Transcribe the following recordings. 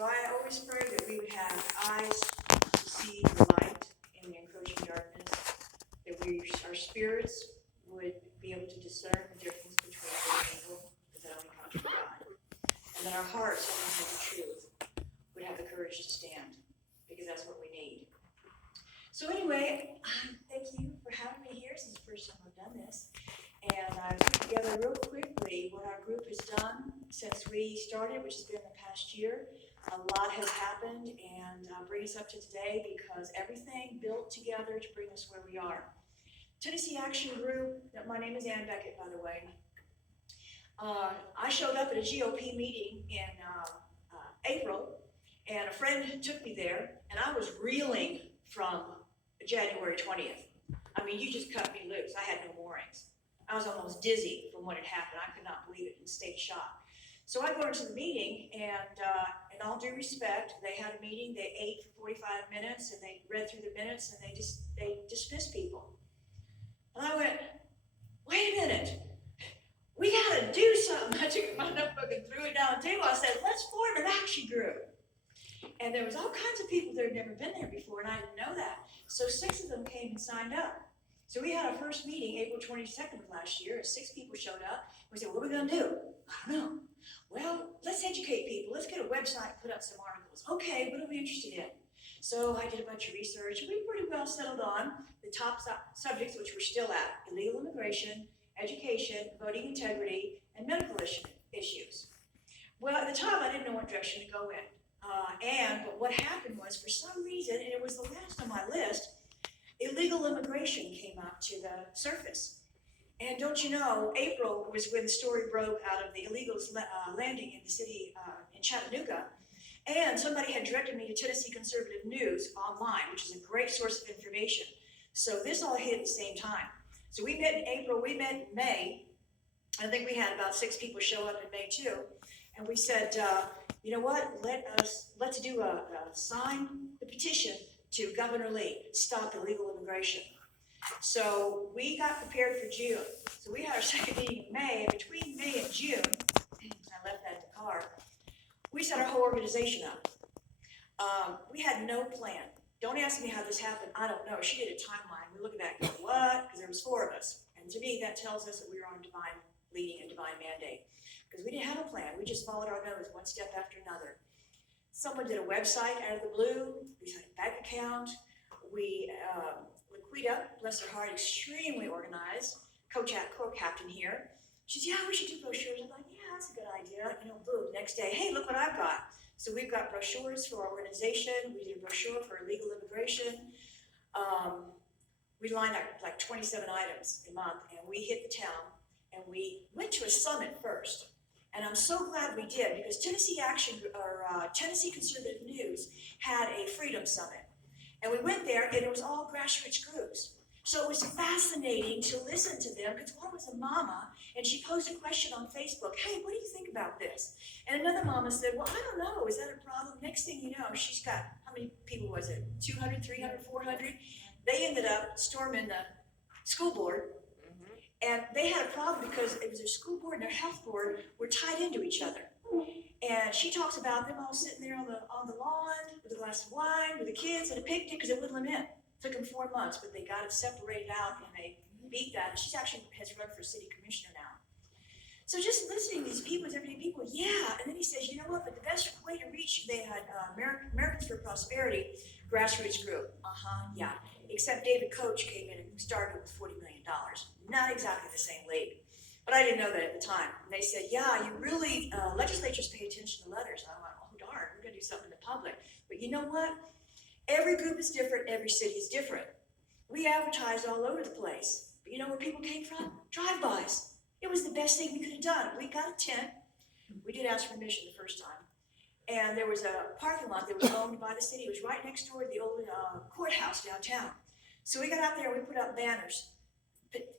So I always pray that we would have eyes to see the light in the encroaching darkness, that our spirits would be able to discern the difference between good and evil, because that only comes from God, and that our hearts, when we know the truth, would have the courage to stand, because that's what we need. So anyway, thank you for having me here. This is the first time I've done this. And I put together real quickly what our group has done since we started, which has been the past year. A lot has happened, and bring us up to today, because everything built together to bring us where we are. Tennessee Action Group, my name is Beckett, by the way. I showed up at a GOP meeting in April, and a friend took me there, and I was reeling from January 20th. I mean, you just cut me loose. I had no moorings. I was almost dizzy from what had happened. I could not believe it and stayed shocked. So I go into the meeting, and in all due respect, they had a meeting. They ate for 45 minutes, and they read through the minutes, and they dismissed people. And I went, wait a minute. We got to do something. I took my notebook and threw it down the table. I said, let's form an action group. And there was all kinds of people that had never been there before, and I didn't know that. So 6 of them came and signed up. So we had our first meeting April 22nd of last year, and 6 people showed up. We said, what are we going to do? I don't know. Well, let's educate people. Let's get a website, put up some articles. Okay, what are we interested in? So I did a bunch of research, and we pretty well settled on the top subjects, which we're still at: illegal immigration, education, voting integrity, and medical issues. Well, at the time, I didn't know what direction to go in. But what happened was, for some reason, and it was the last on my list, illegal immigration came up to the surface. And don't you know, April was when the story broke out of the illegals landing in the city in Chattanooga. And somebody had directed me to Tennessee Conservative News online, which is a great source of information. So this all hit at the same time. So we met in April, we met in May. I think we had about 6 people show up in May too. And we said, you know what, let's do sign the petition to Governor Lee, stop illegal immigration. So we got prepared for June. So we had our second meeting in May, and between May and June, I left that in the car, we set our whole organization up. We had no plan. Don't ask me how this happened. I don't know. She did a timeline. We look at that and go, what? Because there was 4 of us. And to me, that tells us that we were on divine leading and divine mandate. Because we didn't have a plan. We just followed our nose one step after another. Someone did a website out of the blue. We had a bank account. We, Laquita, bless her heart, extremely organized, co-captain here. She said, yeah, we should do brochures. I'm like, yeah, that's a good idea. You know, boom, next day, hey, look what I've got. So we've got brochures for our organization. We did a brochure for illegal immigration. We lined up like 27 items a month, and we hit the town, and we went to a summit first. And I'm so glad we did, because Tennessee Conservative News had a freedom summit. And we went there, and it was all grassroots groups. So it was fascinating to listen to them, because one was a mama, and she posed a question on Facebook. Hey, what do you think about this? And another mama said, well, I don't know. Is that a problem? Next thing you know, she's got, how many people was it? 200, 300, 400? They ended up storming the school board. And they had a problem because it was their school board and their health board were tied into each other. And she talks about them all sitting there on the lawn with a glass of wine with the kids at a picnic because it wouldn't let them in. It took them 4 months, but they got it separated out and they beat that. And she actually has run for city commissioner now. So just listening to these people, these everyday people, yeah. And then he says, you know what, but the best way to reach, they had Americans for Prosperity grassroots group. Yeah. Except David Koch came in and started with $40 million. Not exactly the same league. But I didn't know that at the time. And they said, yeah, you really, legislatures pay attention to letters. And I went, oh darn, we're gonna do something in the public. But you know what? Every group is different, every city is different. We advertised all over the place. But you know where people came from? Drive-bys. It was the best thing we could have done. We got a tent. We did ask permission the first time. And there was a parking lot that was owned by the city. It was right next door to the old courthouse downtown. So we got out there and we put up banners.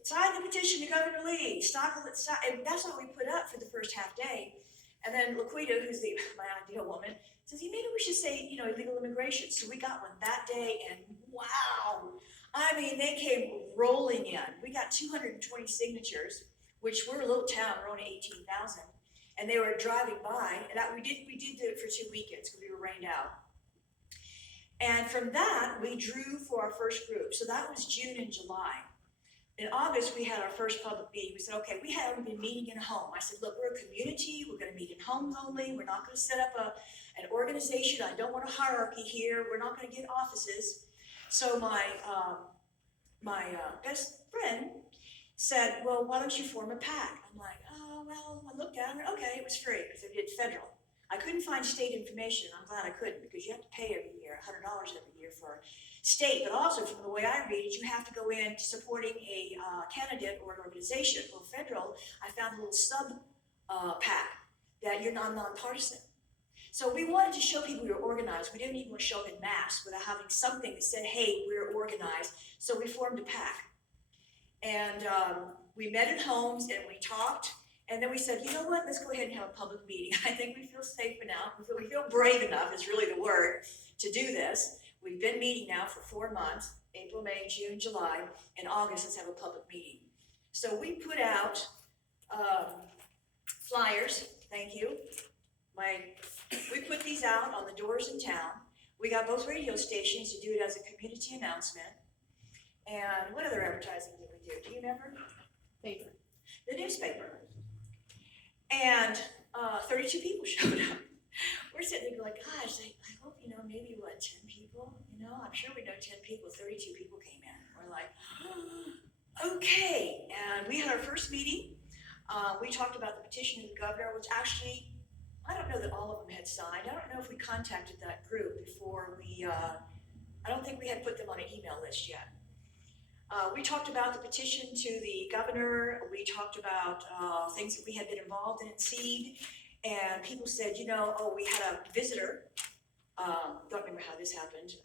Sign the petition to Governor Lee. And that's what we put up for the first half day. And then Laquita, who's my ideal woman, says, maybe we should say, illegal immigration. So we got one that day, and wow. I mean, they came rolling in. We got 220 signatures, which we're a little town. We're only 18,000. And they were driving by, and we did it for 2 weekends because we were rained out. And from that, we drew for our first group. So that was June and July. In August, we had our first public meeting. We said, okay, we haven't been meeting in a home. I said, look, we're a community. We're going to meet in homes only. We're not going to set up an organization. I don't want a hierarchy here. We're not going to get offices. So my best friend said, well, why don't you form a PAC? I'm like, oh, well, I looked at it. Okay, it was free because I did federal. I couldn't find state information. I'm glad I couldn't because you have to pay every year, $100 every year for state. But also, from the way I read it, you have to go in supporting a candidate or an organization. Well, federal, I found a little sub-PAC that you're nonpartisan. So we wanted to show people we were organized. We didn't even want to show up in mass without having something that said, hey, we're organized. So we formed a PAC. And we met in homes and we talked. And then we said, you know what, let's go ahead and have a public meeting. I think we feel safe enough. We feel brave enough is really the word to do this. We've been meeting now for 4 months, April, May, June, July. In August, let's have a public meeting. So we put out flyers, thank you. We put these out on the doors in town. We got both radio stations to do it as a community announcement. And what other advertising did we do? Do you remember? Paper. The newspaper. And 32 people showed up. We're sitting there like, gosh, I hope, maybe 10 people? I'm sure we know 10 people. 32 people came in. We're like, oh, okay. And we had our first meeting. We talked about the petition to the governor, which actually, I don't know that all of them had signed. I don't know if we contacted that group before I don't think we had put them on an email list yet. We talked about the petition to the governor. We talked about things that we had been involved in SEED. And people said, we had a visitor. Don't remember how this happened.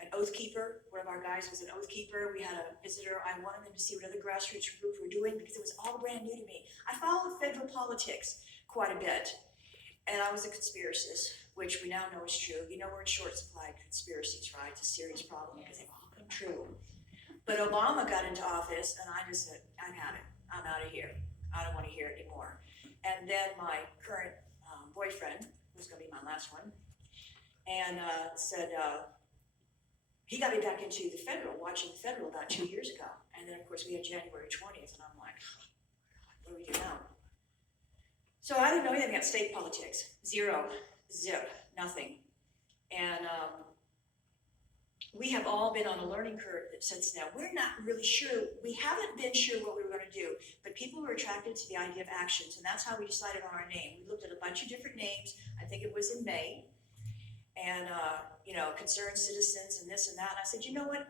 An oath keeper. One of our guys was an oath keeper. We had a visitor. I wanted them to see what other grassroots groups were doing because it was all brand new to me. I followed federal politics quite a bit. And I was a conspiracist, which we now know is true. We're in short supply of conspiracies, right? It's a serious problem because they all come true. But Obama got into office, and I just said, I've had it. I'm out of here. I don't want to hear it anymore. And then my current boyfriend, who's going to be my last one, and said, he got me back into the federal, watching the federal about 2 years ago. And then, of course, we had January 20th, and I'm like, what do we do now? So I didn't know anything about state politics. Zero, zip, nothing. And we have all been on a learning curve since now. We're not really sure. We haven't been sure what we were going to do, but people were attracted to the idea of actions, and that's how we decided on our name. We looked at a bunch of different names. I think it was in May, and concerned citizens and this and that. And I said, you know what?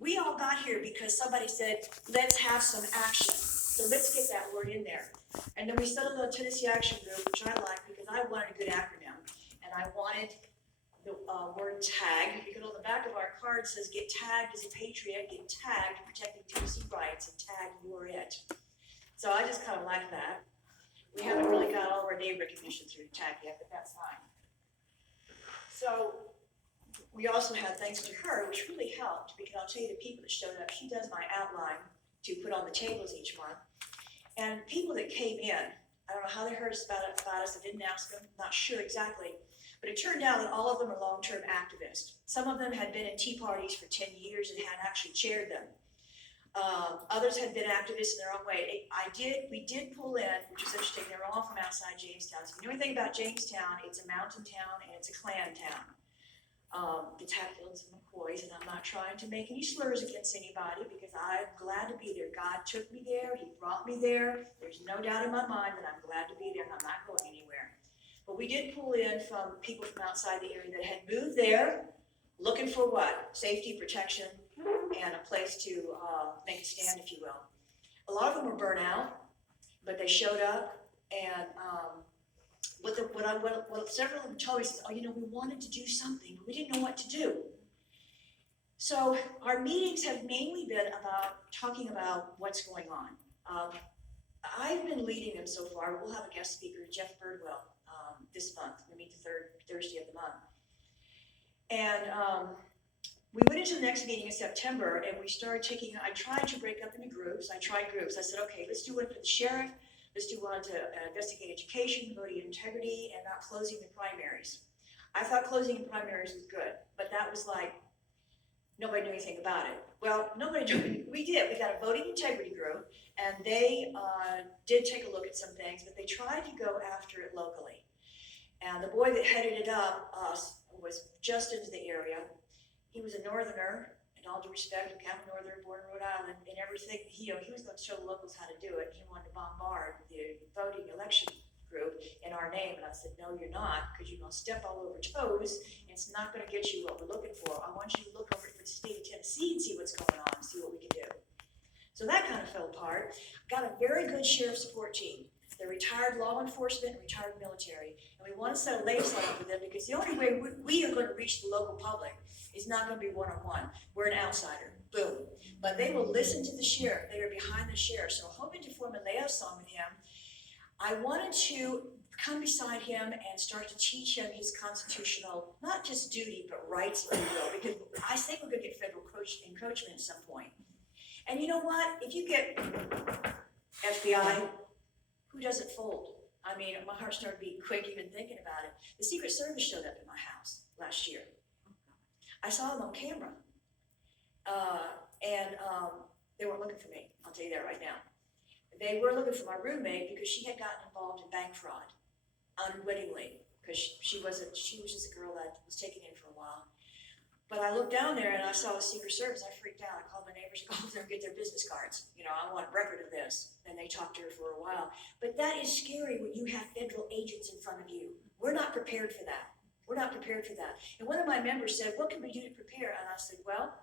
We all got here because somebody said, let's have some action. So let's get that word in there. And then we settled on Tennessee Action Group, which I like because I wanted a good acronym, and I wanted the word tag, because on the back of our card says, get tagged as a patriot, get tagged protecting Tennessee rights, and tag you are it. So I just kind of like that. We haven't really got all of our name recognition through tag yet, but that's fine. So we also had, thanks to her, which really helped, because I'll tell you the people that showed up, she does my outline to put on the tables each month. And people that came in, I don't know how they heard about us, I didn't ask them, not sure exactly. But it turned out that all of them are long-term activists. Some of them had been in tea parties for 10 years and had actually chaired them. Others had been activists in their own way. We did pull in, which is interesting, they're all from outside Jamestown. So if you know anything about Jamestown, it's a mountain town and it's a clan town. The Tatfields and McCoys, and I'm not trying to make any slurs against anybody because I'm glad to be there. God took me there, He brought me there. There's no doubt in my mind that I'm glad to be there and I'm not going anywhere. But we did pull in from people from outside the area that had moved there, looking for what? Safety, protection, and a place to make a stand, if you will. A lot of them were burnt out, but they showed up, and what several of them told me is, we wanted to do something, but we didn't know what to do. So our meetings have mainly been about talking about what's going on. I've been leading them so far. We'll have a guest speaker, Jeff Birdwell, this month. We meet the third Thursday of the month. And we went into the next meeting in September, and we started I tried to break up into groups. I tried groups. I said, okay, let's do one for the sheriff, This dude wanted to investigate education, voting integrity, and not closing the primaries. I thought closing the primaries was good, but that was like, nobody knew anything about it. Well, nobody knew, we did. We got a voting integrity group, and they did take a look at some things, but they tried to go after it locally. And the boy that headed it up was just into the area. He was a northerner, in all due respect, a Catholic northerner, born in Rhode Island, and everything. He was going to show the locals how to do it. He wanted to bombard the voting election group in our name, and I said, no, you're not, because you're going to step all over toes, and it's not going to get you what we're looking for. I want you to look over at the state of Tennessee and see what's going on, and see what we can do. So that kind of fell apart. Got a very good sheriff support team. They're retired law enforcement and retired military, and we want to set a liaison with them because the only way we are going to reach the local public is not going to be one-on-one. We're an outsider, boom. But they will listen to the sheriff. They are behind the sheriff. So hoping to form a liaison with him, I wanted to come beside him and start to teach him his constitutional, not just duty, but rights, if you will, because I think we're going to get federal encroachment at some point. And you know what? If you get FBI, who doesn't fold? I mean, my heart started beating quick even thinking about it. The Secret Service showed up at my house last year. I saw them on camera. And they weren't looking for me, I'll tell you that right now. They were looking for my roommate because she had gotten involved in bank fraud unwittingly, because she was just a girl that was taken in for a while. But I looked down there and I saw the Secret Service. I freaked out. I called my neighbors, go over there and get their business cards. You know, I want a record of this. And they talked to her for a while. But that is scary when you have federal agents in front of you. We're not prepared for that. We're not prepared for that. And one of my members said, what can we do to prepare? And I said, well,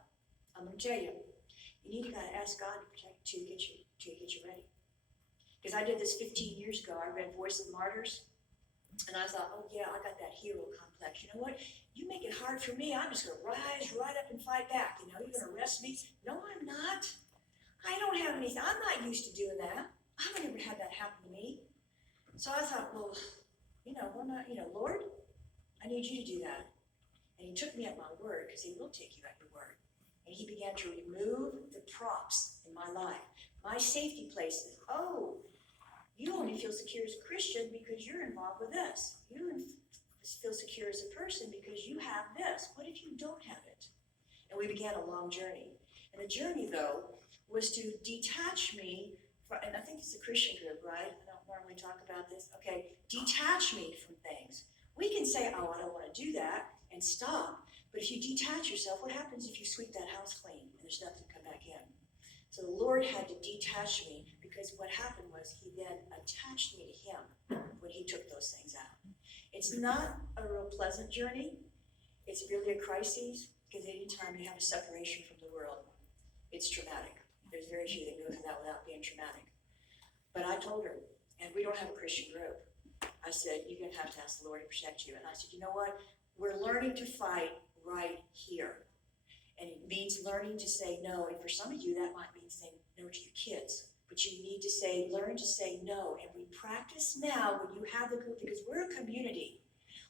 I'm going to tell you, you need to kind of ask God to protect to get you ready. Because I did this 15 years ago. I read Voice of Martyrs. And I thought, oh yeah, I got that hero complex. You know what? You make it hard for me. I'm just going to rise right up and fight back. You know, you're going to arrest me? No, I'm not. I don't have anything. I'm not used to doing that. I've never had that happen to me. So I thought, well, Lord, I need you to do that. And he took me at my word, because he will take you at your word. And he began to remove the props in my life. My safety places. Oh, you only feel secure as a Christian because you're involved with this. You feel secure as a person because you have this. What if you don't have it? And we began a long journey. And the journey, though, was to detach me from, and I think it's a Christian group, right? I don't normally talk about this. Okay, detach me from things. We can say, oh, I don't want to do that, and stop. But if you detach yourself, what happens if you sweep that house clean and there's nothing to come back in? So the Lord had to detach me, because what happened was he then attached me to him when he took those things out. It's not a real pleasant journey. It's really a crisis, because anytime you have a separation from the world, it's traumatic. There's very few that go through that without being traumatic. But I told her, and we don't have a Christian group, I said, you're going to have to ask the Lord to protect you. And I said, you know what? We're learning to fight right here. And it means learning to say no. And for some of you, that might mean saying no to your kids. But you need to learn to say no. And we practice now when you have the group, because we're a community.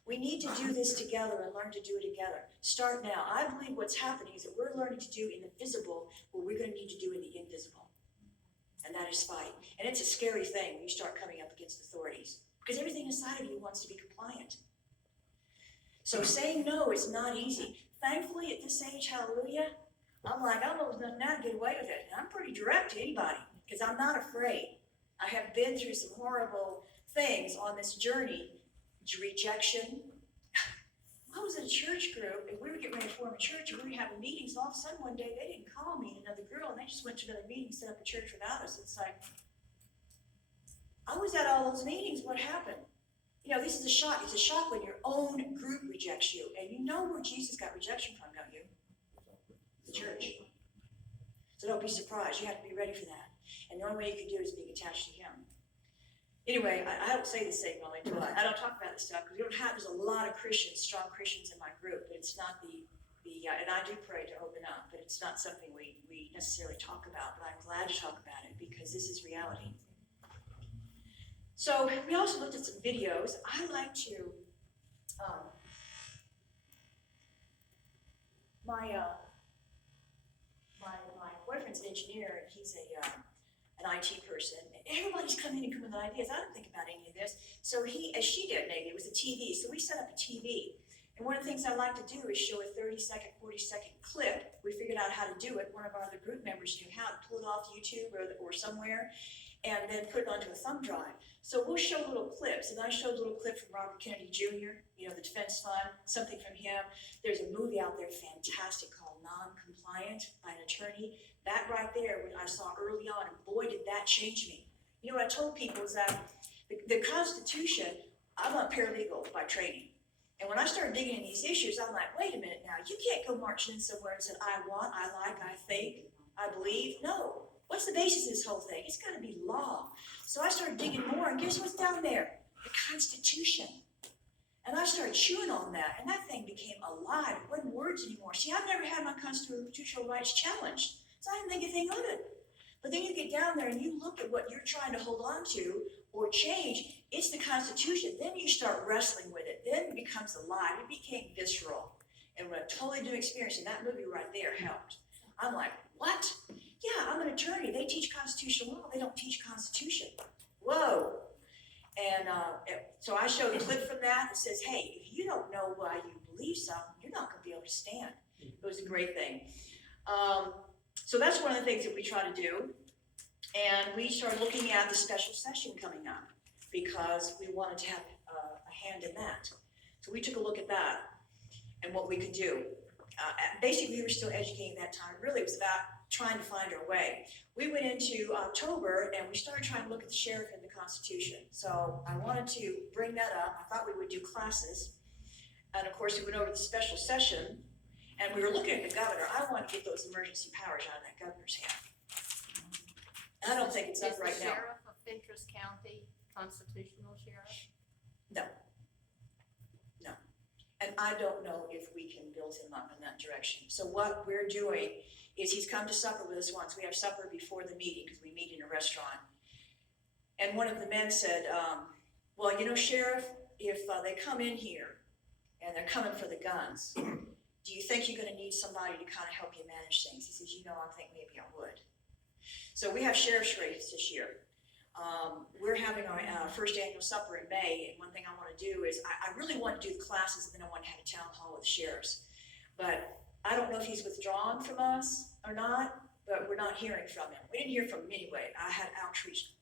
We need to do this together and learn to do it together. Start now. I believe what's happening is that we're learning to do in the visible what we're going to need to do in the invisible. And that is fight. And it's a scary thing when you start coming up against authorities, because everything inside of you wants to be compliant. So saying no is not easy. Thankfully, at this age, hallelujah, I'm like, I'm old enough now to get away with it. And I'm pretty direct to anybody, because I'm not afraid. I have been through some horrible things on this journey. Rejection. I was in a church group, and we were getting ready to form a church, and we were having meetings. All of a sudden, one day, they didn't call me and another girl, and they just went to another meeting, set up a church without us. It's like, I was at all those meetings. What happened? You know, this is a shock. It's a shock when your own group rejects you. And you know where Jesus got rejection from, don't you? The church. So don't be surprised. You have to be ready for that. And the only way you can do it is being attached to him. Anyway, I don't say this thing, Molly, do I? I don't talk about this stuff, because there's a lot of Christians, strong Christians in my group, but it's not and I do pray to open up, but it's not something we necessarily talk about, but I'm glad to talk about it, because this is reality. So we also looked at some videos. I like to, my boyfriend's an engineer, and he's an IT person, and everybody's coming in with ideas. I don't think about any of this. So as she did maybe, it was a TV. So we set up a TV. And one of the things I like to do is show a 30-second, 40-second clip. We figured out how to do it. One of our other group members knew how to pull it off YouTube or somewhere, and then put it onto a thumb drive. So we'll show little clips, and I showed a little clip from Robert Kennedy Jr., the defense fund, something from him. There's a movie out there, fantastic, called Non-Compliant by an attorney. That right there, what I saw early on, and boy, did that change me. What I told people is that the Constitution, I'm a paralegal by training. And when I started digging in these issues, I'm like, wait a minute now, you can't go marching in somewhere and say, I want, I like, I think, I believe. No. What's the basis of this whole thing? It's got to be law. So I started digging more, and guess what's down there? The Constitution. And I started chewing on that, and that thing became alive. It wasn't words anymore. See, I've never had my constitutional rights challenged, so I didn't think a thing of it. But then you get down there and you look at what you're trying to hold on to or change. It's the Constitution. Then you start wrestling with it. Then it becomes alive. It became visceral. And what a totally new experience, and that movie right there helped. I'm like, what? Yeah, I'm an attorney. They teach constitutional law. They don't teach Constitution. Whoa. And so I showed a clip from that says, hey, if you don't know why you believe something, you're not going to be able to stand. It was a great thing. So that's one of the things that we try to do. And we started looking at the special session coming up because we wanted to have a hand in that. So we took a look at that and what we could do. Basically, we were still educating at that time. Really, it was about trying to find our way. We went into October and we started trying to look at the sheriff and the Constitution. So I wanted to bring that up. I thought we would do classes. And of course, we went over the special session and we were looking at the governor. I want to get those emergency powers out of that governor's hand. I don't think it's up right now. Is the sheriff of Fentress County constitutional sheriff? No. No. And I don't know if we can build him up in that direction. So what we're doing is he's come to supper with us once. We have supper before the meeting because we meet in a restaurant. And one of the men said, well, Sheriff, if they come in here and they're coming for the guns, do you think you're going to need somebody to kind of help you manage things? He says, I think maybe I would. So we have sheriff's races this year. We're having our first annual supper in May, and one thing I want to do is, I really want to do the classes, and then I want to have a town hall with the sheriffs. But I don't know if he's withdrawn from us or not, but we're not hearing from him. We didn't hear from him anyway. I had outreach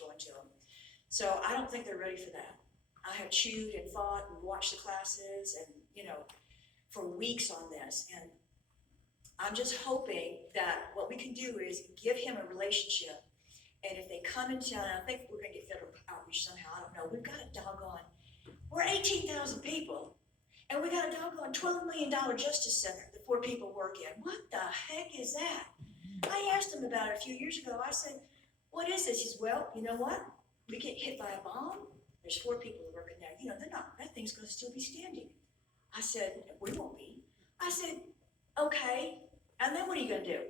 going to him. So I don't think they're ready for that. I have chewed and thought and watched the classes and, for weeks on this. And I'm just hoping that what we can do is give him a relationship. And if they come in town, I think we're going to get federal outreach somehow. I don't know. We've got a doggone, we're 18,000 people. And we got a doggone $12 million justice center that 4 people work in. What the heck is that? I asked him about it a few years ago. I said, what is this? He says, well, you know what? We get hit by a bomb. There's 4 people working there. That thing's going to still be standing. I said, we won't be. I said, okay. And then what are you going to do?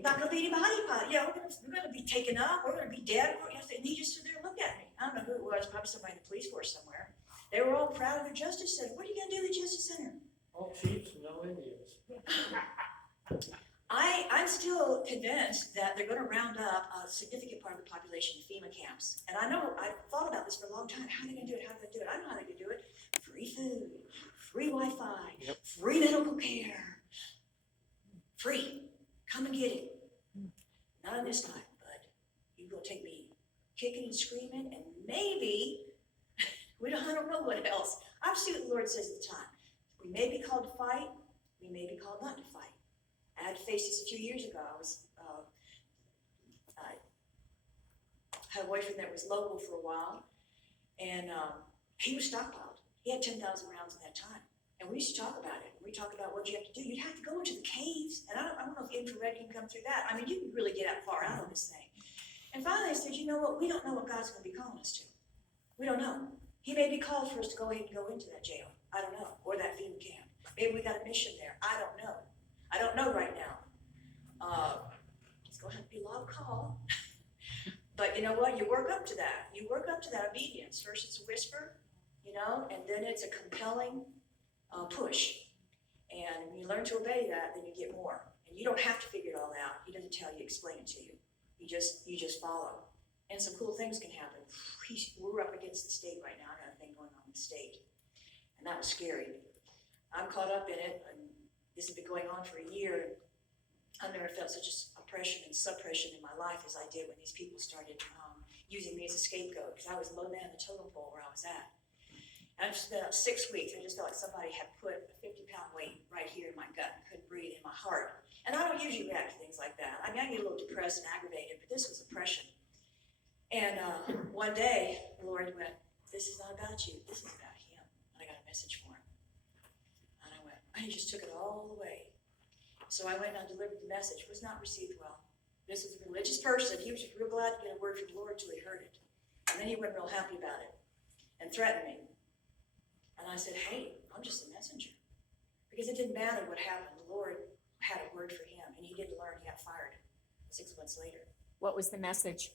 Not going to be anybody. We're going to be taken up. We're going to be dead. And he just stood there and looked at me. I don't know who it was. Probably somebody in the police force somewhere. They were all proud of their justice center. What are you going to do with the justice center? All chiefs, no Indians. I'm still convinced that they're going to round up a significant part of the population in FEMA camps. And I know, I've thought about this for a long time. How are they going to do it? How are they going to do it? I know how they can do it. Free food, free Wi-Fi, free medical care. Free. Come and get it. Not on this time, bud. You will take me kicking and screaming, and maybe, I don't know what else. I'll see what the Lord says at the time. We may be called to fight. We may be called not to fight. I had to face this a few years ago. I had a boyfriend that was local for a while, and he was stockpiled. He had 10,000 rounds in that time. And we used to talk about it. We talk about what you have to do. You'd have to go into the caves. And I don't know if infrared can come through that. You can really get out far out on this thing. And finally I said, you know what? We don't know what God's going to be calling us to. We don't know. He may be called for us to go ahead and go into that jail. I don't know. Or that FEMA camp. Maybe we got a mission there. I don't know. I don't know right now. It's going to have to be a long call. But you know what? You work up to that. You work up to that obedience. First it's a whisper, and then it's a compelling push. And when you learn to obey that, then you get more. And you don't have to figure it all out. He doesn't tell you, explain it to you. You just follow. And some cool things can happen. We're up against the state right now, got a thing going on in the state. And that was scary. I'm caught up in it, and this has been going on for a year. I've never felt such oppression and suppression in my life as I did when these people started using me as a scapegoat, because I was low man on the totem pole where I was at. And I've spent 6 weeks, I just felt like somebody had put a 50-pound weight right here in my gut and couldn't breathe, in my heart. And I don't usually react to things like that. I mean, I get a little depressed and aggravated, but this was oppression. And one day, the Lord went, this is not about you, this is about him. And I got a message for him. And I went, and he just took it all away. So I went and I delivered the message. It was not received well. This is a religious person. He was just real glad to get a word from the Lord till he heard it. And then he wasn't real happy about it and threatened me. And I said, hey, I'm just a messenger. Because it didn't matter what happened. The Lord had a word for him, and he didn't learn. He got fired 6 months later. What was the message?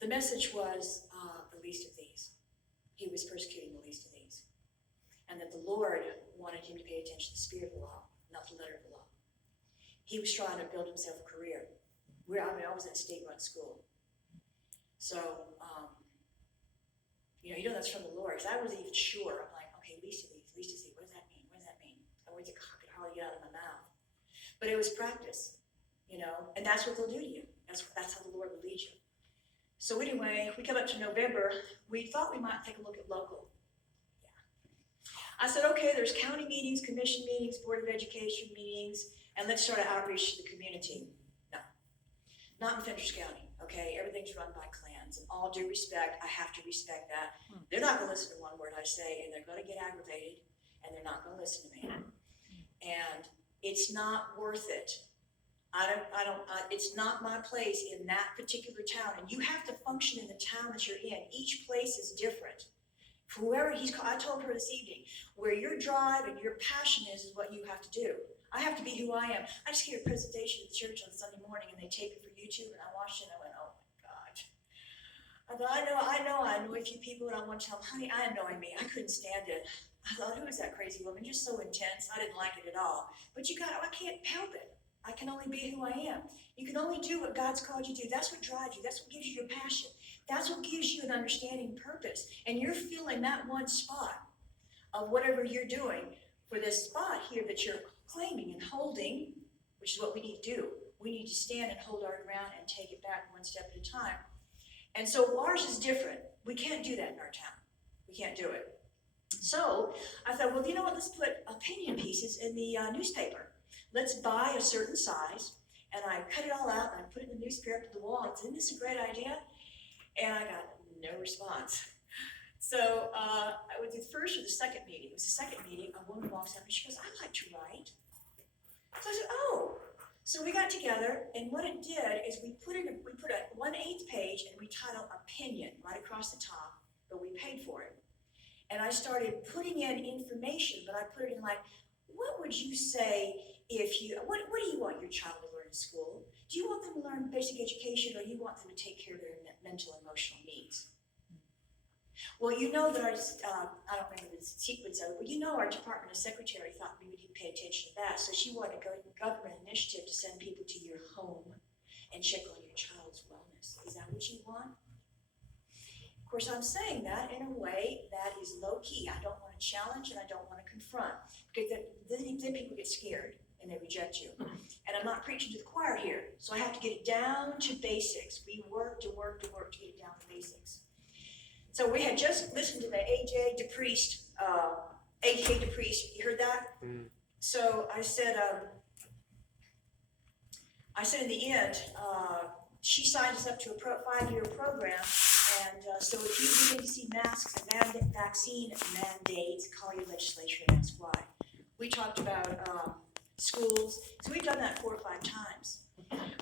The message was the least of these. He was persecuting the least of these. And that the Lord wanted him to pay attention to the spirit of the law, not the letter of the law. He was trying to build himself a career. I was in a state-run school. So, you know that's from the Lord. Because I wasn't even sure. I'm like, okay, least of these, what does that mean? What does that mean? I could hardly get out of my mouth. But it was practice, and that's what they'll do to you. That's how the Lord will lead you. So anyway, we come up to November. We thought we might take a look at local. Yeah. I said, okay, there's county meetings, commission meetings, Board of Education meetings, and let's start an outreach to the community. No, not in Fentress County, okay? Everything's run by clans. And all due respect, I have to respect that. They're not gonna listen to one word I say, and they're gonna get aggravated, and they're not gonna listen to me. And it's not worth it. It's not my place in that particular town, and you have to function in the town that you're in. Each place is different. For whoever I told her this evening, where your drive and your passion is what you have to do. I have to be who I am. I just gave a presentation at the church on Sunday morning, and they taped it for YouTube, and I watched it, and I went, oh my God. I thought, I know a few people, and I want to tell them, honey, I annoy me. I couldn't stand it. I thought, who is that crazy woman? Just so intense. I didn't like it at all. But I can't help it. I can only be who I am. You can only do what God's called you to do. That's what drives you. That's what gives you your passion. That's what gives you an understanding purpose. And you're feeling that one spot of whatever you're doing for this spot here that you're claiming and holding, which is what we need to do. We need to stand and hold our ground and take it back one step at a time. And so ours is different. We can't do that in our town. We can't do it. So I thought, well, you know what? Let's put opinion pieces in the newspaper. Let's buy a certain size. And I cut it all out and I put it in the newspaper up to the wall. Isn't this a great idea? And I got no response. So I went to the first or the second meeting. It was the second meeting. A woman walks up and she goes, I like to write. So I said, oh. So we got together, and what it did is we put a 1/8 page and we titled opinion right across the top, but we paid for it. And I started putting in information, but I put it in like, what would you say if you, what do you want your child to learn in school? Do you want them to learn basic education, or do you want them to take care of their mental and emotional needs? Well, you know that I don't remember the sequence of it, but you know our Department of Secretary thought we would pay attention to that. So she wanted a government initiative to send people to your home and check on your child's wellness. Is that what you want? Of course, I'm saying that in a way that is low key. I don't want to challenge and I don't want to confront, because then people get scared and they reject you. And I'm not preaching to the choir here, so I have to get it down to basics. We work to get it down to basics. So we had just listened to the A.J. DePriest, you heard that? Mm. So I said in the end, she signed us up to a 5-year program, and so if you begin to see masks and vaccine mandates, call your legislature and ask why. We talked about schools, so we've done that 4 or 5 times.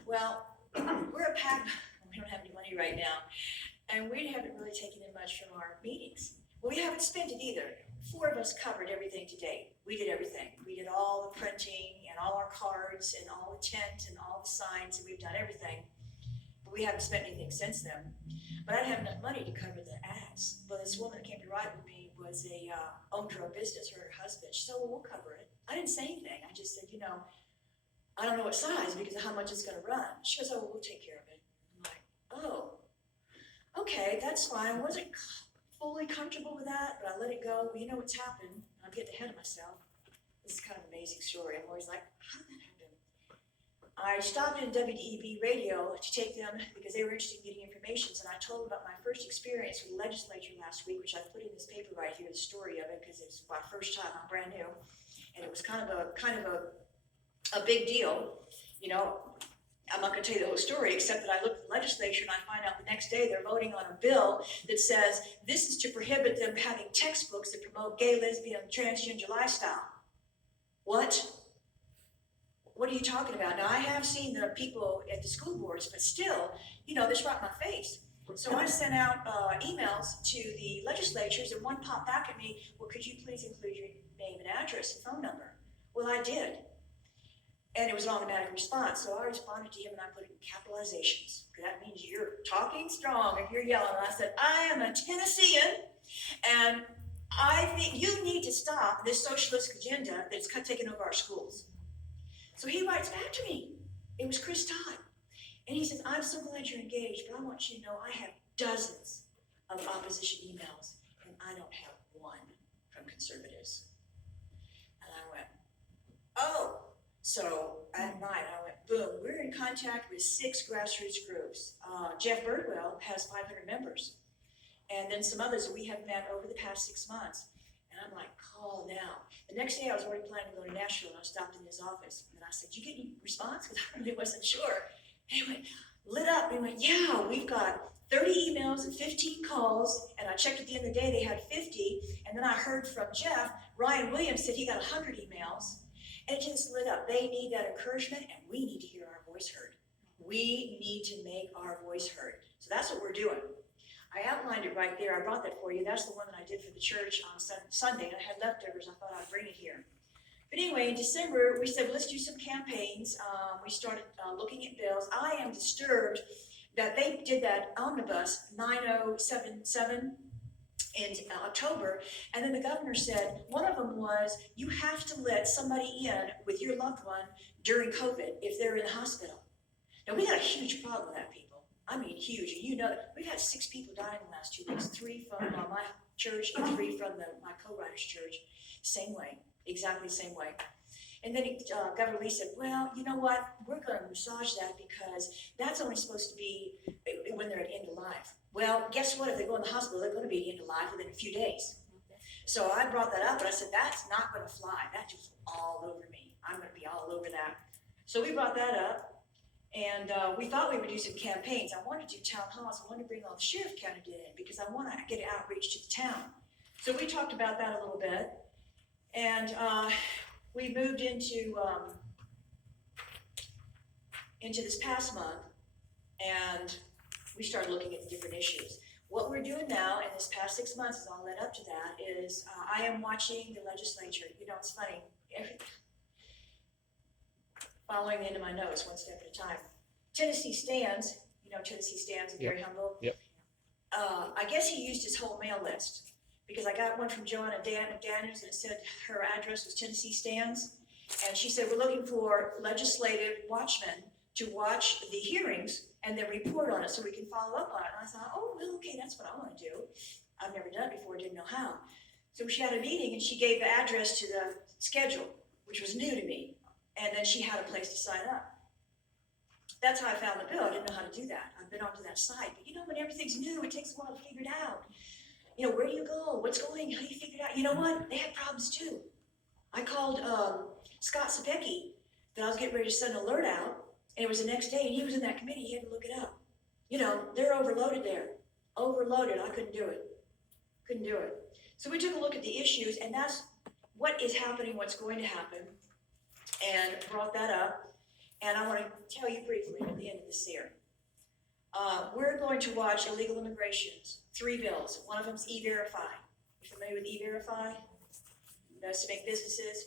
Well, we're a PAC, we don't have any money right now, and we haven't really taken in much from our meetings. Well, we haven't spent it either. 4 of us covered everything to date. We did everything. We did all the printing and all our cards and all the tent and all the signs, and we've done everything. But we haven't spent anything since then. But I didn't have enough money to cover the ads. But this woman that came to write with me was owned her own business, her and her husband. She said, well, we'll cover it. I didn't say anything. I just said, I don't know what size because of how much it's going to run. She goes, oh, well, we'll take care of it. oh, okay, that's fine. I wasn't fully comfortable with that, but I let it go. Well, you know what's happened. I'm getting ahead of myself. This is kind of an amazing story. I'm always like, how did that happen? I stopped in WDEB radio to take them because they were interested in getting information, and I told them about my first experience with the legislature last week, which I put in this paper right here, the story of it, because it's my first time. I'm brand new, and it was kind of a big deal. You know, I'm not going to tell you the whole story, except that I looked at the legislature and I find out the next day they're voting on a bill that says this is to prohibit them having textbooks that promote gay, lesbian, and transgender lifestyle. What? What are you talking about? Now, I have seen the people at the school boards, but still, you know, this right in my face. So I sent out emails to the legislatures, and one popped back at me, well, could you please include your name and address and phone number? Well, I did. And it was an automatic response. So I responded to him and I put it in capitalizations. That means you're talking strong if you're yelling. And I said, I am a Tennessean, and I think you need to stop this socialist agenda that's taken over our schools. So he writes back to me. It was Chris Todd. And he says, I'm so glad you're engaged, but I want you to know I have dozens of opposition emails, and I don't have one from conservatives. And I went, oh. So at night I went, boom, we're in contact with 6 grassroots groups. Jeff Birdwell has 500 members. And then some others that we have met over the past 6 months. And I'm like, call now. The next day I was already planning to go to Nashville, and I stopped in his office. And I said, did you get any response? Because I really wasn't sure. And he went, lit up. And he went, yeah, we've got 30 emails and 15 calls. And I checked at the end of the day, they had 50. And then I heard from Jeff, Ryan Williams said he got 100 emails. And it just lit up. They need that encouragement, and we need to hear our voice heard. We need to make our voice heard. So that's what we're doing. I outlined it right there. I brought that for you. That's the one that I did for the church on Sunday, and I had leftovers. I thought I'd bring it here. But anyway, in December, we said, well, let's do some campaigns. We started looking at bills. I am disturbed that they did that omnibus 9077 in October, and then the governor said, one of them was, you have to let somebody in with your loved one during COVID if they're in the hospital. Now, we got a huge problem with that, people. I mean, huge. And you know that we've had 6 people die in the last 2 weeks, 3 from my church and 3 from my co-writer's church. Same way, exactly the same way. And then Governor Lee said, well, you know what? We're going to massage that because that's only supposed to be when they're at end of life. Well, guess what? If they go in the hospital, they're going to be at end of life within a few days. So I brought that up, but I said, that's not going to fly. That's just all over me. I'm going to be all over that. So we brought that up, and we thought we would do some campaigns. I wanted to do town halls. I wanted to bring all the sheriff candidate in because I want to get outreach to the town. So we talked about that a little bit, and we moved into this past month, and we started looking at the different issues. What we're doing now in this past 6 months, as all led up to that, is I am watching the legislature. You know, it's funny. Following the end of my notes, one step at a time. Tennessee Stands, you know, Tennessee Stands and Gary Humble. Yep. I guess he used his whole mail list because I got one from Joanna McDaniels and it said her address was Tennessee Stands. And she said, we're looking for legislative watchmen to watch the hearings and then report on it so we can follow up on it. And I thought, oh, well, okay, that's what I want to do. I've never done it before, didn't know how. So she had a meeting and she gave the address to the schedule, which was new to me. And then she had a place to sign up. That's how I found the bill. I didn't know how to do that. I've been onto that site. But you know, when everything's new, it takes a while to figure it out. You know, where do you go? What's going? How do you figure it out? You know what? They had problems too. I called Scott Sapecki that I was getting ready to send an alert out. And it was the next day, and he was in that committee. He had to look it up. You know, they're overloaded there. Overloaded. I couldn't do it. Couldn't do it. So we took a look at the issues, and that's what is happening, what's going to happen, and brought that up. And I want to tell you briefly at the end of this year. We're going to watch illegal immigrations, 3 bills. One of them is E-Verify. You familiar with E-Verify? That's to make businesses.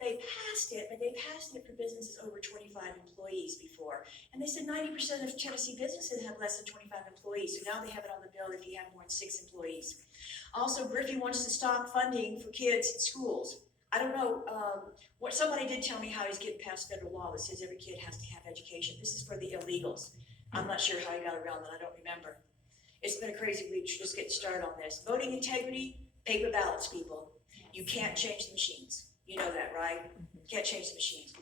They passed it, but they passed it for businesses over 25 employees before. And they said 90% of Tennessee businesses have less than 25 employees. So now they have it on the bill if you have more than 6 employees. Also, Griffey wants to stop funding for kids in schools. I don't know, somebody did tell me how he's getting past federal law that says every kid has to have education. This is for the illegals. I'm not sure how he got around that, I don't remember. It's been a crazy week, just getting started on this. Voting integrity, paper ballots, people. You can't change the machines. You know that, right? You can't change the machines.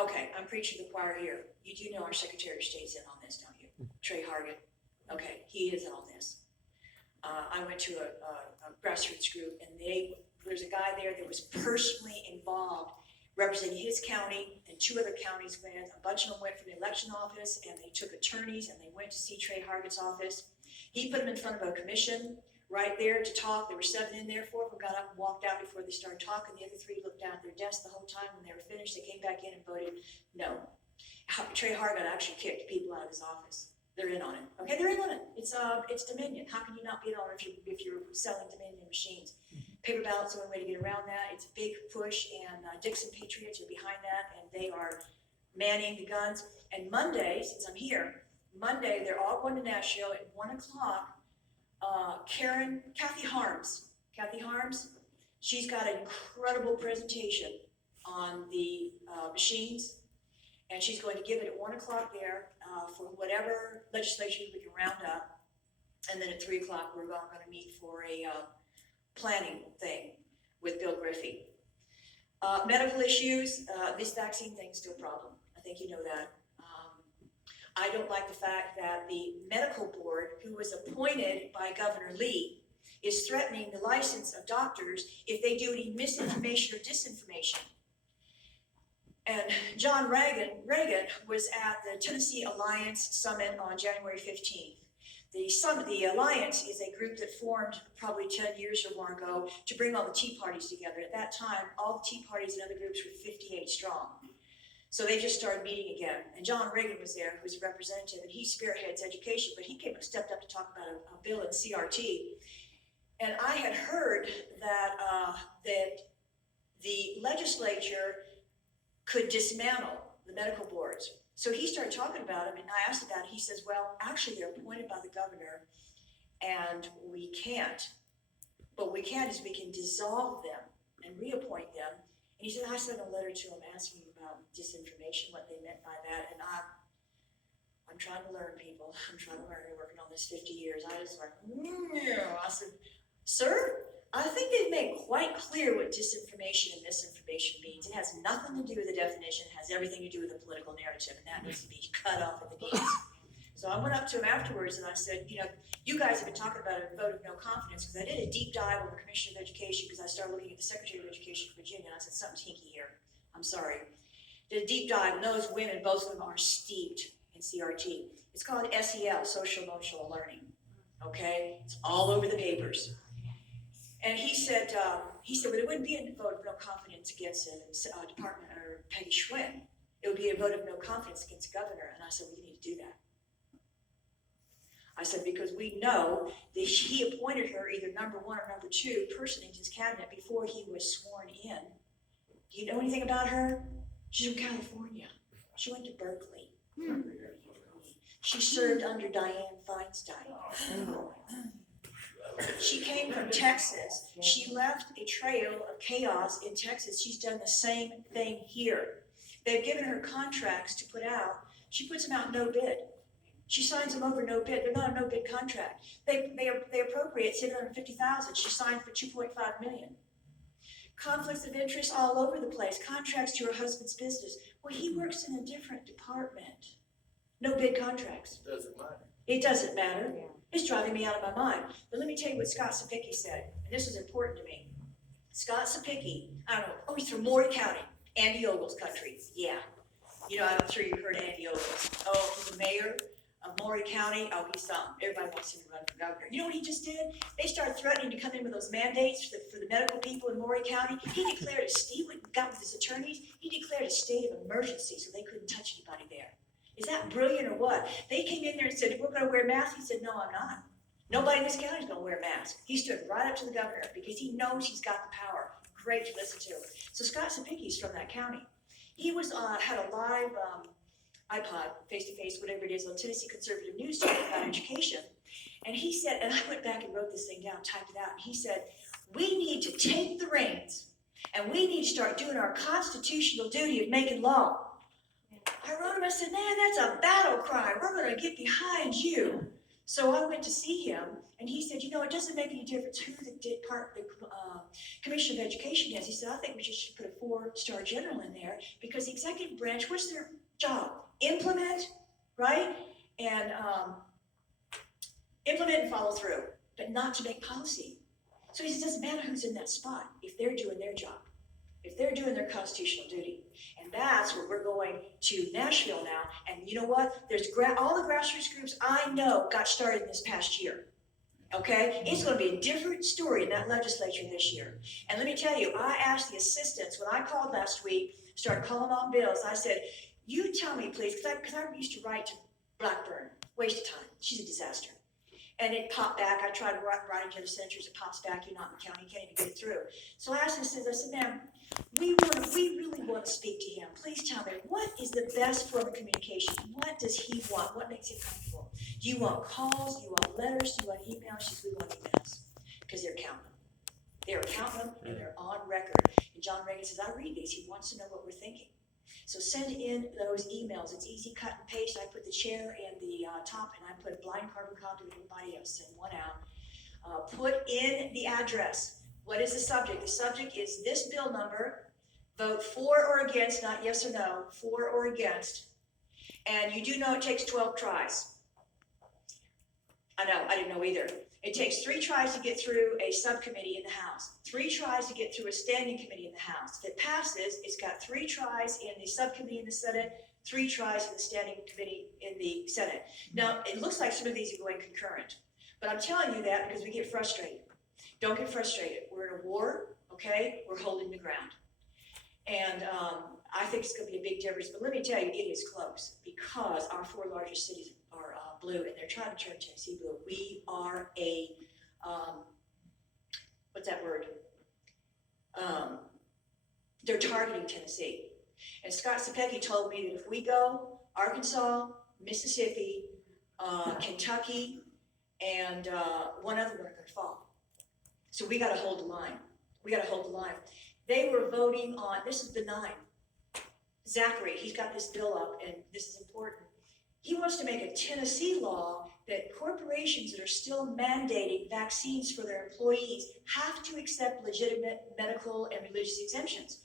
Okay, I'm preaching to the choir here. You do know our Secretary of State's in on this, don't you? Trey Hargett. Okay, he is in on this. I went to a grassroots group, and there's a guy there that was personally involved representing his county, and 2 other counties went. A bunch of them went from the election office, and they took attorneys, and they went to see Trey Hargett's office. He put them in front of a commission right there to talk. There were 7 in there. 4 of them got up and walked out before they started talking. The other 3 looked down at their desk the whole time. When they were finished, they came back in and voted no. Trey Hargett actually kicked people out of his office. They're in on it. Okay, they're in on it. It's Dominion. How can you not be in on it if you're selling Dominion machines? Paper ballots are one way to get around that. It's a big push, and Dixon Patriots are behind that, and they are manning the guns. And Monday, since I'm here, Monday they're all going to Nashville at 1 o'clock. Kathy Harms, she's got an incredible presentation on the machines, and she's going to give it at 1 o'clock there for whatever legislation we can round up. And then at 3 o'clock, we're going to meet for a planning thing with Bill Griffey. Medical issues, this vaccine thing's still a problem. I think you know that. I don't like the fact that the medical board, who was appointed by Governor Lee, is threatening the license of doctors if they do any misinformation or disinformation. And John Reagan was at the Tennessee Alliance Summit on January 15th. The Alliance is a group that formed probably 10 years or more ago to bring all the Tea Parties together. At that time, all the Tea Parties and other groups were 58 strong. So they just started meeting again. And John Reagan was there, who was a representative, and he spearheads education, but he stepped up to talk about a bill in CRT. And I had heard that the legislature could dismantle the medical boards. So he started talking about them, and I asked about it. He says, well, actually, they're appointed by the governor, and we can't. But we can is we can dissolve them and reappoint them. And he said, I sent a letter to him asking about disinformation, what they meant by that. And I'm trying to learn, people. I'm trying to learn. I've been working on this 50 years. I just like, I said, sir, I think they've made quite clear what disinformation and misinformation means. It has nothing to do with the definition. It has everything to do with the political narrative, and that needs to be cut off at the knees. So I went up to him afterwards and I said, you guys have been talking about a vote of no confidence, because I did a deep dive on the Commissioner of Education, because I started looking at the Secretary of Education of Virginia, and I said, something's hinky here. I'm sorry. Did a deep dive, and those women, both of them are steeped in CRT. It's called SEL, Social Emotional Learning. Okay? It's all over the papers. And he said, well, it wouldn't be a vote of no confidence against a department or Peggy Schwinn. It would be a vote of no confidence against the governor. And I said, well, you need to do that. I said, because we know that he appointed her either number 1 or number 2 person into his cabinet before he was sworn in. Do you know anything about her? She's from California. She went to Berkeley. She served under Dianne Feinstein. She came from Texas. She left a trail of chaos in Texas. She's done the same thing here. They've given her contracts to put out. She puts them out no bid. She signs them over no bid. They're not a no bid contract. They appropriate $750,000. She signed for $2.5 million. Conflicts of interest all over the place. Contracts to her husband's business. Well, he works in a different department. No bid contracts. Doesn't matter. It doesn't matter. It's driving me out of my mind. But let me tell you what Scott Sapicki said, and this is important to me. Scott Sapicki, I don't know, he's from Maury County, Andy Ogle's country. Yeah. I'm sure you've heard of Andy Ogles. Oh, he's the mayor of Maury County. Oh, he's something. Everybody wants him to run for governor. You know what he just did? They started threatening to come in with those mandates for the medical people in Maury County. He declared he got with his attorneys, he declared a state of emergency so they couldn't touch anybody there. Is that brilliant or what? They came in there and said, we're going to wear masks. He said, no, I'm not. Nobody in this county is going to wear a mask. He stood right up to the governor because he knows he's got the power. Great to listen to. So Scott Sapicki's from that county. He had a live iPod, face-to-face, whatever it is, on Tennessee Conservative News talking about education. And he said, and I went back and wrote this thing down, typed it out, and he said, we need to take the reins and we need to start doing our constitutional duty of making law. I wrote him, I said, man, that's a battle cry. We're gonna get behind you. So I went to see him, and he said, it doesn't make any difference who the Commission of Education is. He said, I think we should put a 4-star general in there, because the executive branch, what's their job? Implement, right? And implement and follow through, but not to make policy. So he says, it doesn't matter who's in that spot if they're doing their job, if they're doing their constitutional duty. And that's where we're going to Nashville now. And you know what? There's all the grassroots groups I know got started this past year. Okay? It's going to be a different story in that legislature this year. And let me tell you, I asked the assistants when I called last week, started calling on bills. I said, you tell me, please, because I used to write to Blackburn. Waste of time. She's a disaster. And it popped back. I tried writing to the senators. It pops back. You're not in the county. You can't even get it through. So I asked the assistants, I said, ma'am, we really want to speak to him. Please tell me, what is the best form of communication? What does he want? What makes him comfortable? Do you want calls? Do you want letters? Do you want emails? She says, we want emails. Because they're counting them. They're counting them, and they're on record. And John Reagan says, I read these. He wants to know what we're thinking. So send in those emails. It's easy cut and paste. I put the chair in the top, and I put a blind carbon copy of everybody else. Send one out. Put in the address. What is the subject? The subject is this bill number. Vote for or against, not yes or no, for or against. And you do know it takes 12 tries. I know, I didn't know either. It takes 3 tries to get through a subcommittee in the House, 3 tries to get through a standing committee in the House. If it passes, it's got 3 tries in the subcommittee in the Senate, 3 tries in the standing committee in the Senate. Now, it looks like some of these are going concurrent, but I'm telling you that because we get frustrated. Don't get frustrated. We're in a war, okay? We're holding the ground. And I think it's going to be a big difference. But let me tell you, it is close because our 4 largest cities are blue, and they're trying to turn Tennessee blue. We are a, what's that word? They're targeting Tennessee. And Scott Sapecki told me that if we go, Arkansas, Mississippi, Kentucky, and one other one are going to fall. So we got to hold the line. We got to hold the line. They were voting on, this is benign. Zachary, he's got this bill up, and this is important. He wants to make a Tennessee law that corporations that are still mandating vaccines for their employees have to accept legitimate medical and religious exemptions.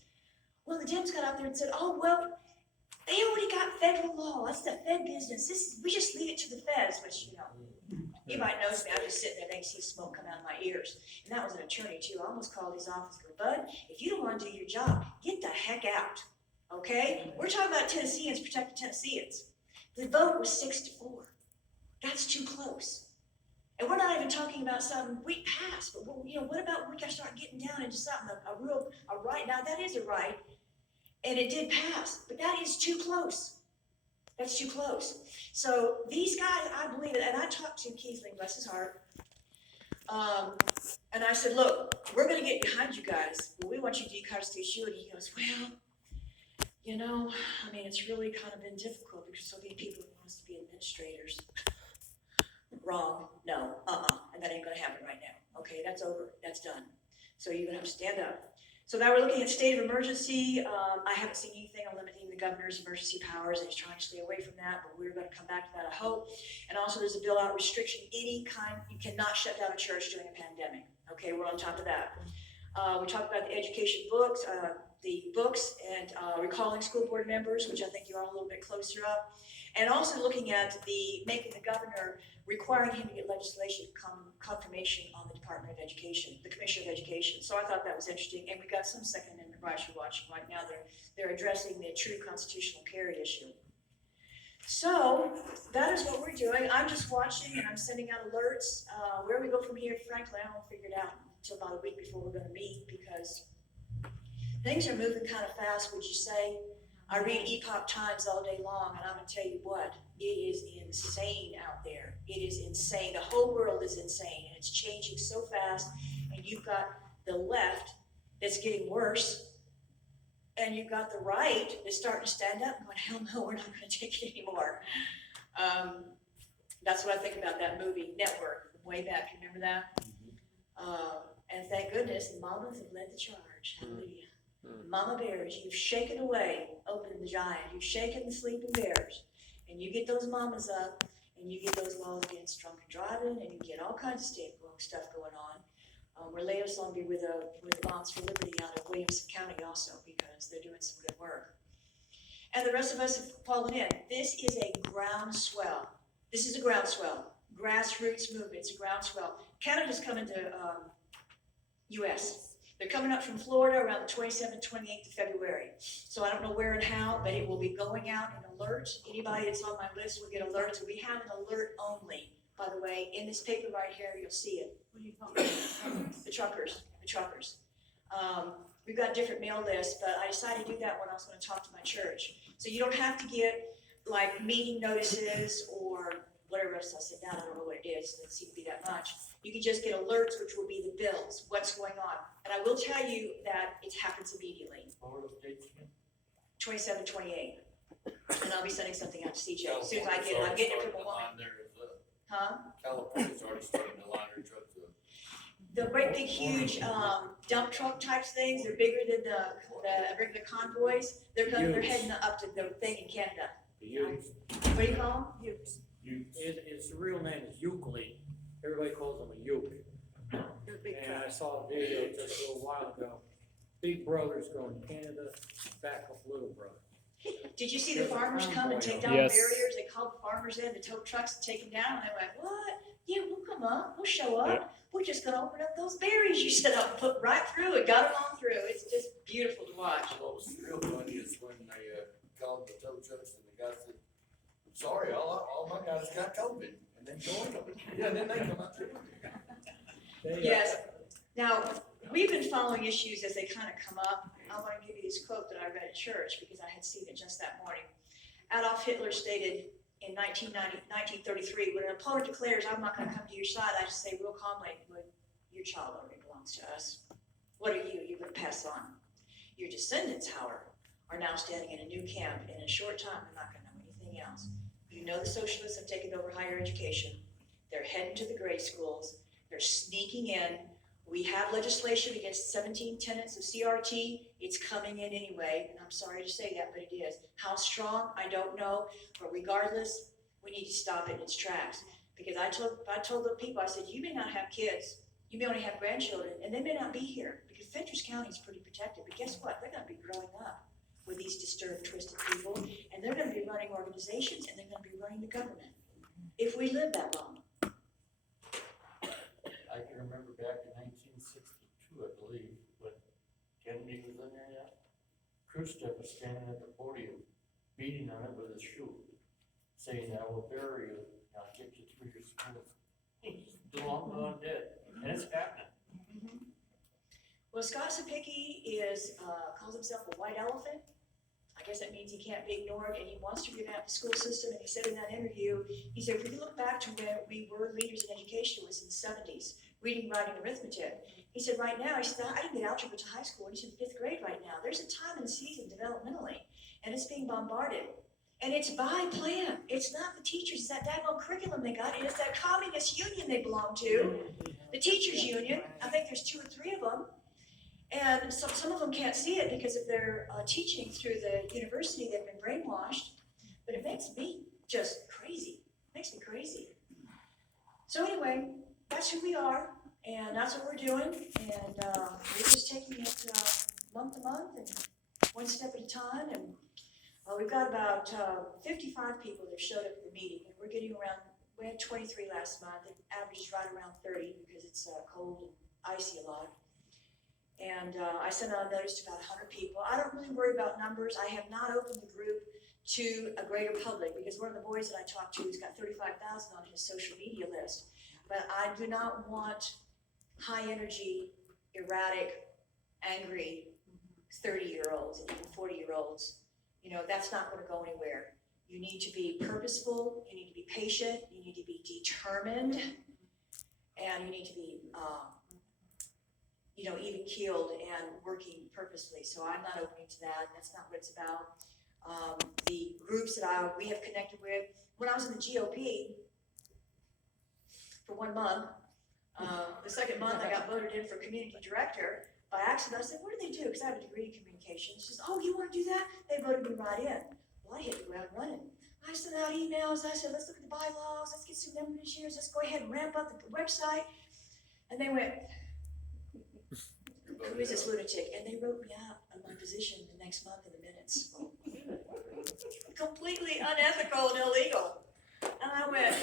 Well, the Dems got out there and said, oh, well, they already got federal law. That's the Fed business. We just leave it to the feds, which, you might know me. I'm just sitting there, they can see smoke come out of my ears. And that was an attorney, too. I almost called his office and go, Bud, if you don't want to do your job, get the heck out, okay? We're talking about Tennesseans protecting Tennesseans. The vote was 6-4. That's too close. And we're not even talking about something we passed, but what about when we got to start getting down into something, a right? Now, that is a right, and it did pass, but that is too close. That's too close. So these guys, I believe it, and I talked to Keithling, bless his heart, and I said, look, we're going to get behind you guys. Well, we want you to do constitution. And he goes, well, it's really kind of been difficult because so many people want us to be administrators. Wrong, no, and that ain't going to happen right now. Okay, that's over, that's done. So you're going to have to stand up. So now we're looking at state of emergency. I haven't seen anything on limiting the governor's emergency powers, and he's trying to stay away from that, but we're going to come back to that, I hope. And also there's a bill out restriction any kind. You cannot shut down a church during a pandemic. Okay, we're on top of that. We talked about the education books, and recalling school board members, which I think you're all a little bit closer up. And also looking at making the governor, requiring him to get legislation confirmation on the Department of Education, the Commissioner of Education. So I thought that was interesting, and we got some Second Amendment rights we're watching right now. They're addressing the true constitutional carry issue. So that is what we're doing. I'm just watching, and I'm sending out alerts. Where we go from here, frankly, I won't figure it out until about a week before we're going to meet, because things are moving kind of fast, would you say? I read Epoch Times all day long, and I'm going to tell you what, it is insane out there. It is insane. The whole world is insane, and it's changing so fast, and you've got the left that's getting worse, and you've got the right that's starting to stand up and going, hell no, we're not going to take it anymore. That's what I think about that movie, Network, from way back. Remember that? And thank goodness the mamas have led the charge. Hallelujah. Mama bears, you've shaken away, opening the giant, you've shaken the sleeping bears, and you get those mamas up, and you get those laws against drunken driving, and you get all kinds of stuff going on. We're latest on be with the Moms for Liberty out of Williamson County also, because they're doing some good work. And the rest of us have fallen in. This is a groundswell. This is a groundswell. Grassroots movement. It's a groundswell. Canada's coming to U.S. They're coming up from Florida around the 27th, 28th of February. So I don't know where and how, but it will be going out in alerts. Anybody that's on my list will get alerts. We have an alert only, by the way. In this paper right here, you'll see it. What do you call it? The truckers. We've got different mail lists, but I decided to do that when I was going to talk to my church. So you don't have to get like meeting notices or whatever else I said down. I don't know what it is. It doesn't seem to be that much. You can just get alerts, which will be the bills, what's going on. And I will tell you that it happens immediately. What were those dates again? 27, 28. And I'll be sending something out to CJ as soon as I get it. I'm getting it from a woman. Huh? California's already starting to line their trucks up. The great big huge dump truck type things, they're bigger than the regular convoys. They're heading up to the thing in Canada. The Utes. What do you call them? Its real name is Euclid. Everybody calls them a Uke. And I saw a video just a little while ago. Big brother's going to Canada, back up little brother. Did you see the farmers come and take down Yes. the barriers? They called the farmers in to tow trucks and take them down. And they went, what? Yeah, we'll come up. We'll show up. Yeah. We're just going to open up those barriers you set up and put right through it. Got them on through. It's just beautiful to watch. What was real funny is when they called the tow trucks and the guy said, sorry, all my guys got COVID. And then joined them. Yeah, and then they come out there. Yes. Now, we've been following issues as they kind of come up. I want to give you this quote that I read at church because I had seen it just that morning. Adolf Hitler stated in 1933, when an opponent declares, I'm not going to come to your side, I just say real calmly, well, your child already belongs to us. What are you? You're going to pass on. Your descendants, however, are now standing in a new camp. In a short time, they're not going to know anything else. You know the socialists have taken over higher education. They're heading to the grade schools. They're sneaking in. We have legislation against 17 tenets of CRT. It's coming in anyway, and I'm sorry to say that, but it is. How strong, I don't know, but regardless, we need to stop it in its tracks. Because I told the people, I said, you may not have kids, you may only have grandchildren, and they may not be here, because Fentress County is pretty protected, but guess what? They're gonna be growing up with these disturbed, twisted people, and they're gonna be running organizations, and they're gonna be running the government, if we live that long. I can remember back in 1962, I believe, when Kennedy was in there yet. Khrushchev was standing at the podium, beating on it with his shoe, saying, I will bury you, and I'll get you through your schools. He's long gone dead, and it's happening. Well, Scott Sapicki calls himself a white elephant. I guess that means he can't be ignored, and he wants to revamp the school system. And he said in that interview, he said, if we look back to when we were leaders in education, it was in the 70s, reading, writing, arithmetic. He said, right now, he said, I didn't get algebra to high school. And he said, 5th grade right now. There's a time and season developmentally, and it's being bombarded. And it's by plan. It's not the teachers, it's that daggone curriculum they got, and it's that communist union they belong to, the teachers union. I think there's 2 or 3 of them. And some of them can't see it because of their teaching through the university. They've been brainwashed. But it makes me just crazy. It makes me crazy. So anyway, that's who we are, and that's what we're doing. And we're just taking it month to month and one step at a time. And we've got about 55 people that showed up at the meeting. And we're getting around, we had 23 last month. It averages right around 30 because it's cold and icy a lot. And I sent out a notice to about 100 people. I don't really worry about numbers. I have not opened the group to a greater public because one of the boys that I talked to has got 35,000 on his social media list. But I do not want high energy, erratic, angry 30-year-olds and even 40-year-olds. You know, that's not going to go anywhere. You need to be purposeful, you need to be patient, you need to be determined, and you need to be even keeled and working purposely. So I'm not opening to that. That's not what it's about. The groups that we have connected with, when I was in the GOP for 1 month, the second month I got voted in for community director. by accident, I said, what do they do? Because I have a degree in communications. She says, oh, you want to do that? They voted me right in. Well, I hit the ground running. I sent out emails. I said, let's look at the bylaws. Let's get some memberships. Let's go ahead and ramp up the website. And they went, who is this lunatic? And they wrote me out of my position the next month in the minutes. Completely unethical and illegal. And I went,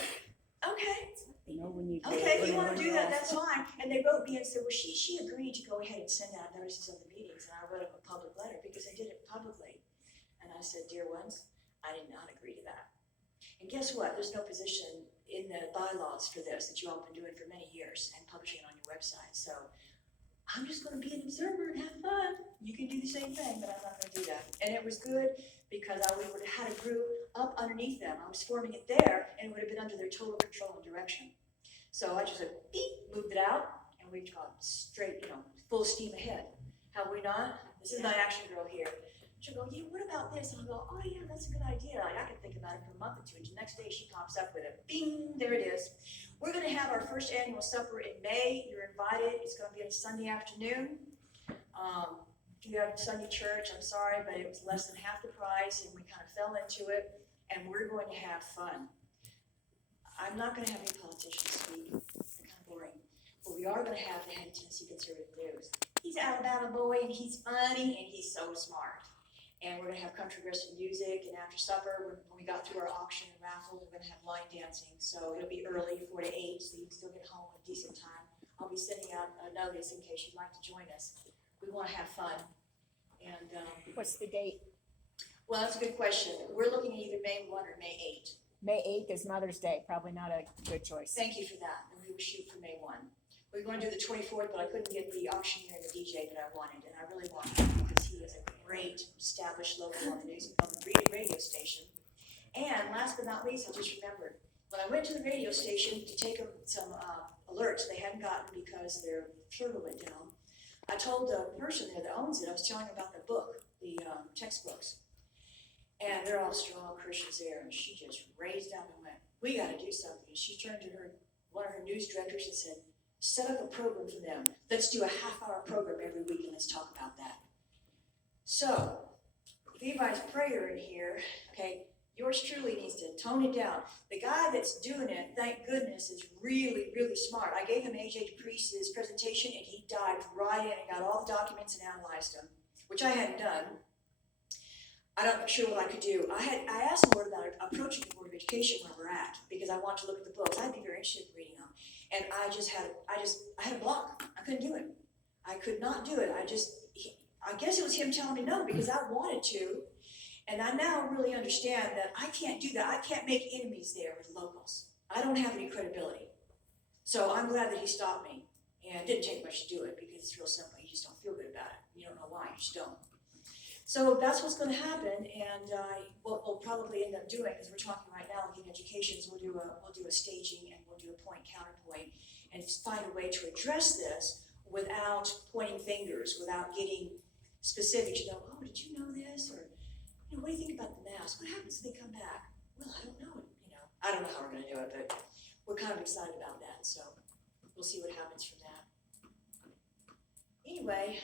okay. You know, when you. Okay, if you wanna do that, that's fine. And they wrote me and said, well, she agreed to go ahead and send out notices of the meetings, and I wrote them a public letter because they did it publicly. And I said, dear ones, I did not agree to that. And guess what? There's no position in the bylaws for this that you all have been doing for many years and publishing it on your website. So I'm just gonna be an observer and have fun. You can do the same thing, but I'm not gonna do that. And it was good because I would have had a group up underneath them. I was forming it there, and it would have been under their total control and direction. So I just said, beep, moved it out, and we've gone straight, full steam ahead. Have we not? This is my action girl here. She'll go, yeah, what about this? And I'll go, oh yeah, that's a good idea. I can think about it for a month or two. And the next day she pops up with it. Bing, there it is. We're gonna have our first annual supper in May. You're invited. It's gonna be on a Sunday afternoon. If you have Sunday church, I'm sorry, but it was less than half the price, and we kind of fell into it, and we're going to have fun. I'm not gonna have any politicians speak, they're kind of boring, but we are gonna have the head of Tennessee Conservative News. He's an Alabama boy, and he's funny, and he's so smart. And we're gonna have country western music, and after supper, when we got through our auction and raffle, we're gonna have line dancing, so it'll be early, 4 to 8, so you can still get home at a decent time. I'll be sending out a notice in case you'd like to join us. We wanna have fun, and, What's the date? well, that's a good question. We're looking at either May 1 or May 8. May 8th is Mother's Day, probably not a good choice. Thank you for that, and we will shoot for May 1. We were going to do the 24th, but I couldn't get the auctioneer and the DJ that I wanted, and I really wanted him because he is a great established local on the news on the radio station. And last but not least, I just remembered, when I went to the radio station to take them some alerts they hadn't gotten because their server went down, I told the person there that owns it, I was telling her about the book, the textbooks. And they're all strong Christians there, and she just raised up and went, we gotta do something. And she turned to one of her news directors and said, set up a program for them. Let's do a half-hour program every week, and let's talk about that. So, if anybody's prayer in here, okay, yours truly needs to tone it down. The guy that's doing it, thank goodness, is really, really smart. I gave him AJ Priest's presentation, and he dived right in and got all the documents and analyzed them, which I hadn't done. I'm not sure what I could do. I asked the Lord about approaching the Board of Education where we're at, because I want to look at the books. I'd be very interested in reading them. And I had a block. I couldn't do it. I could not do it. I guess it was him telling me no, because I wanted to. And I now really understand that I can't do that. I can't make enemies there with locals. I don't have any credibility. So I'm glad that he stopped me. And it didn't take much to do it, because it's real simple. You just don't feel good about it. You don't know why, you just don't. So that's what's going to happen, and what we'll probably end up doing, because we're talking right now in education, is we'll do a staging, and we'll do a point counterpoint, and find a way to address this without pointing fingers, without getting specific. Oh, did you know this? Or, what do you think about the mask? What happens if they come back? Well, I don't know. I don't know how we're going to do it, but we're kind of excited about that. So we'll see what happens from that. Anyway.